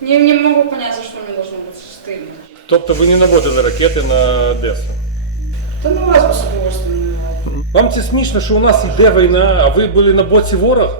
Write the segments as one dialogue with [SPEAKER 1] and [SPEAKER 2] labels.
[SPEAKER 1] Не могу понять, за что мне должно быть стыдно.
[SPEAKER 2] Тобто ви не наводили ракети на Одесу?
[SPEAKER 1] Да на вас бы с удовольствием навела.
[SPEAKER 2] Вам це смішно, що у нас йде війна, а ви були на боці ворога?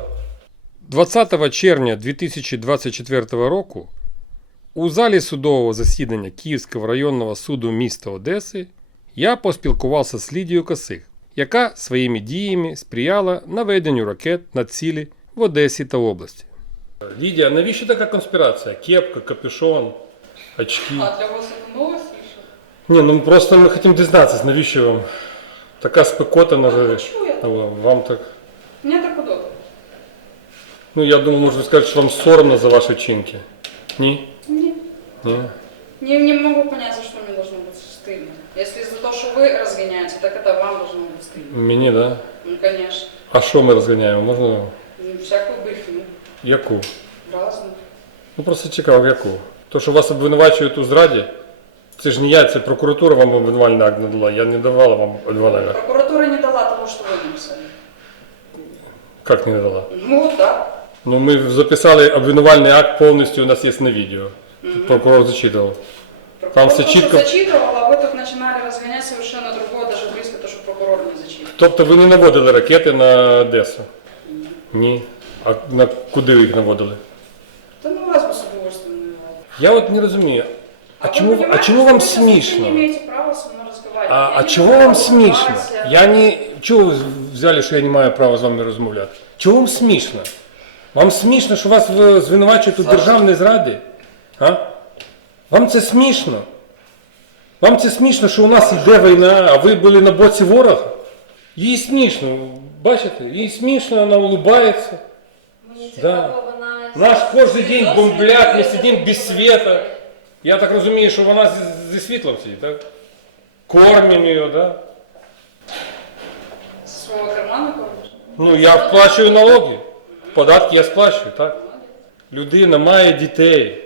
[SPEAKER 2] 20 червня 2024 року у залі судового засідання Київського районного суду міста Одеси я поспілкувався з Лідією Косих, яка своїми діями сприяла наведенню ракет на цілі в Одесі та області. Лідія, навіщо така конспірація? Кепка, капюшон, очки.
[SPEAKER 1] А для вас это новость слышал?
[SPEAKER 2] Ні, ну просто ми хочемо дізнатися, навіщо вам така спекота на
[SPEAKER 1] Хочу я.
[SPEAKER 2] вам так.
[SPEAKER 1] Мне так удобно.
[SPEAKER 2] Ну я думаю, можна сказати, що вам соромно за ваші вчинки. Ні?
[SPEAKER 1] Нет.
[SPEAKER 2] Ні.
[SPEAKER 1] Не могу понять, за что мне должно быть стыдно. Если за то, что вы разгоняете, так это вам должно быть стыдно.
[SPEAKER 2] Мені, так? Да?
[SPEAKER 1] Ну, конечно.
[SPEAKER 2] А що ми розганяємо? Можна?
[SPEAKER 1] Ну, всякую брехню.
[SPEAKER 2] Яку?
[SPEAKER 1] Разную.
[SPEAKER 2] Ну просто цікаво, яку? То, що вас обвинувачують у зраді, це ж не я, це прокуратура вам обвинувальний акт надала, я не давала вам обвинувальний акт.
[SPEAKER 1] Прокуратура не дала того, что вы написали.
[SPEAKER 2] Як не надала?
[SPEAKER 1] Ну, вот так.
[SPEAKER 2] Ну ми записали обвинувальний акт повністю, у нас є на відео. Тут прокурор зачитував. Там все чітко.
[SPEAKER 1] Зачитывал, а вы тут начинали разгонять совершенно другое, даже близко то, что прокурор не зачитывал.
[SPEAKER 2] Тобто ви не наводили ракети на Одесу? Ні. А на куди ви їх наводили?
[SPEAKER 1] Да на вас бы с удовольствием навела.
[SPEAKER 2] Я от не розумію. А чому вам смішно?
[SPEAKER 1] Вы не имеете права со мной разговаривать.
[SPEAKER 2] А
[SPEAKER 1] Я не
[SPEAKER 2] чого
[SPEAKER 1] знаю,
[SPEAKER 2] вам смішно?
[SPEAKER 1] улыбайся.
[SPEAKER 2] Я не... Чого ви взяли, що я не маю права з вами розмовляти? Чого вам смішно? Вам смішно, що вас звинувачують у державній зраді? А? Вам це смішно? Вам це смішно, що у нас йде війна, а ви були на боці ворога? Їй смішно, бачите? Їй смішно, вона улыбається. Да. Нас кожен день бомблять, ми сидимо без света. Я так розумію, що вона зі світлом сидить, так? Кормимо її, да?
[SPEAKER 1] Со своего кармана кормишь?
[SPEAKER 2] Ну, я сплачую налоги. Податки я сплачую, так? Людина має дітей.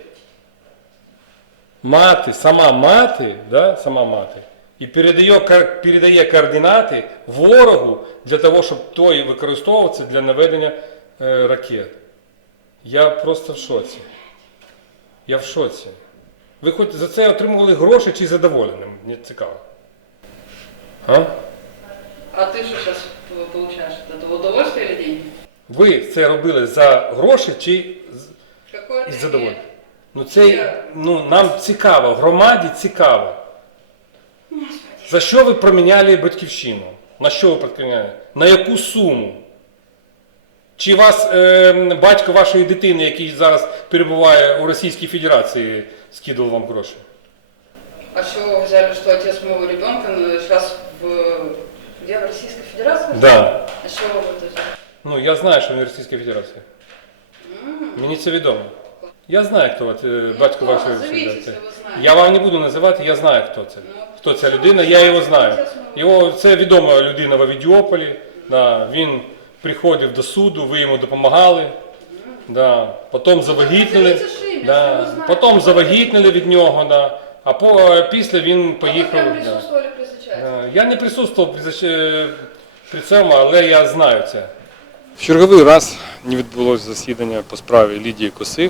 [SPEAKER 2] Мати, сама мати, і передає координати ворогу для того, щоб той використовувався для наведення ракет. Я просто в шоці. Я в шоці. Ви хоч за це отримували гроші чи задоволені? Мені цікаво. А?
[SPEAKER 1] А ты что сейчас получаешь? Это удовольствие или деньги?
[SPEAKER 2] Ви це робили за гроші чи
[SPEAKER 1] Какое
[SPEAKER 2] із
[SPEAKER 1] это
[SPEAKER 2] задоволення?
[SPEAKER 1] имеет?
[SPEAKER 2] Ну це нам цікаво, громаді цікаво. За що ви проміняли батьківщину? На що ви проміняли? На яку суму? Чи вас батько вашої дитини, який зараз перебуває у Російській Федерації, скидував вам гроші?
[SPEAKER 1] А что вы взяли, что отец моего ребенка сейчас где, в Российской Федерации?
[SPEAKER 2] Да.
[SPEAKER 1] А что вы это взяли?
[SPEAKER 2] Ну, я знаю, що він Російська Федерація. Мені це відомо. Я знаю, хто батько
[SPEAKER 1] Ну,
[SPEAKER 2] вашої
[SPEAKER 1] назовіть,
[SPEAKER 2] дитини.
[SPEAKER 1] якщо ви знаєте.
[SPEAKER 2] Я вам не буду називати, я знаю, хто це.
[SPEAKER 1] Ну,
[SPEAKER 2] Хто ця людина, я його знаю. Це відома людина в Авідіополі. Да, він приходив до суду, ви йому допомагали. Да, потім завагітнили.
[SPEAKER 1] назовіть це ж ім'я, що
[SPEAKER 2] Да,
[SPEAKER 1] ви знаєте.
[SPEAKER 2] потім завагітнили від нього. Да, а після він
[SPEAKER 1] А вы
[SPEAKER 2] поїхав.
[SPEAKER 1] прям
[SPEAKER 2] Да.
[SPEAKER 1] присутствовали при зачатии?
[SPEAKER 2] Я не присутствував при цьому, але я знаю це. В черговий раз не відбулося засідання по справі Лідії Косих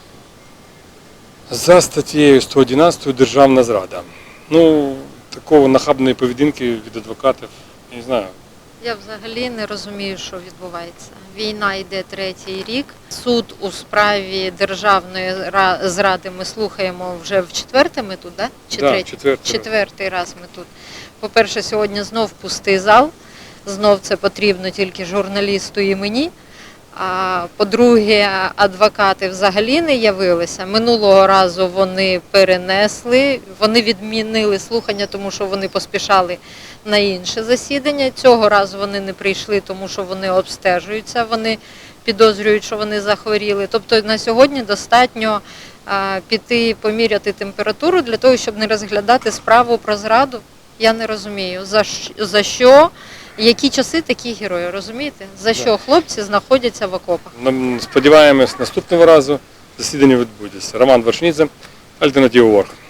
[SPEAKER 2] за статтею 111 «Державна зрада». Ну, такого нахабної поведінки від адвокатів, я не знаю.
[SPEAKER 3] Я взагалі не розумію, що відбувається. Війна йде третій рік. Суд у справі державної зради ми слухаємо вже в четвертий ми тут, да? Чи
[SPEAKER 2] Да,
[SPEAKER 3] третій? Четвертий раз ми тут. По-перше, сьогодні знов пустий зал. Знов це потрібно тільки журналісту і мені. А по-друге, адвокати взагалі не явилися. Минулого разу вони перенесли, вони відмінили слухання, тому що вони поспішали на інше засідання. Цього разу вони не прийшли, тому що вони обстежуються, вони підозрюють, що вони захворіли. Тобто на сьогодні достатньо піти поміряти температуру для того, щоб не розглядати справу про зраду. Я не розумію, за що. Які часи, такі герої, розумієте? За що хлопці знаходяться в окопах?
[SPEAKER 2] Сподіваємось, наступного разу засідання відбудеться. Роман Вершнідзе, Альтернатива Ворг.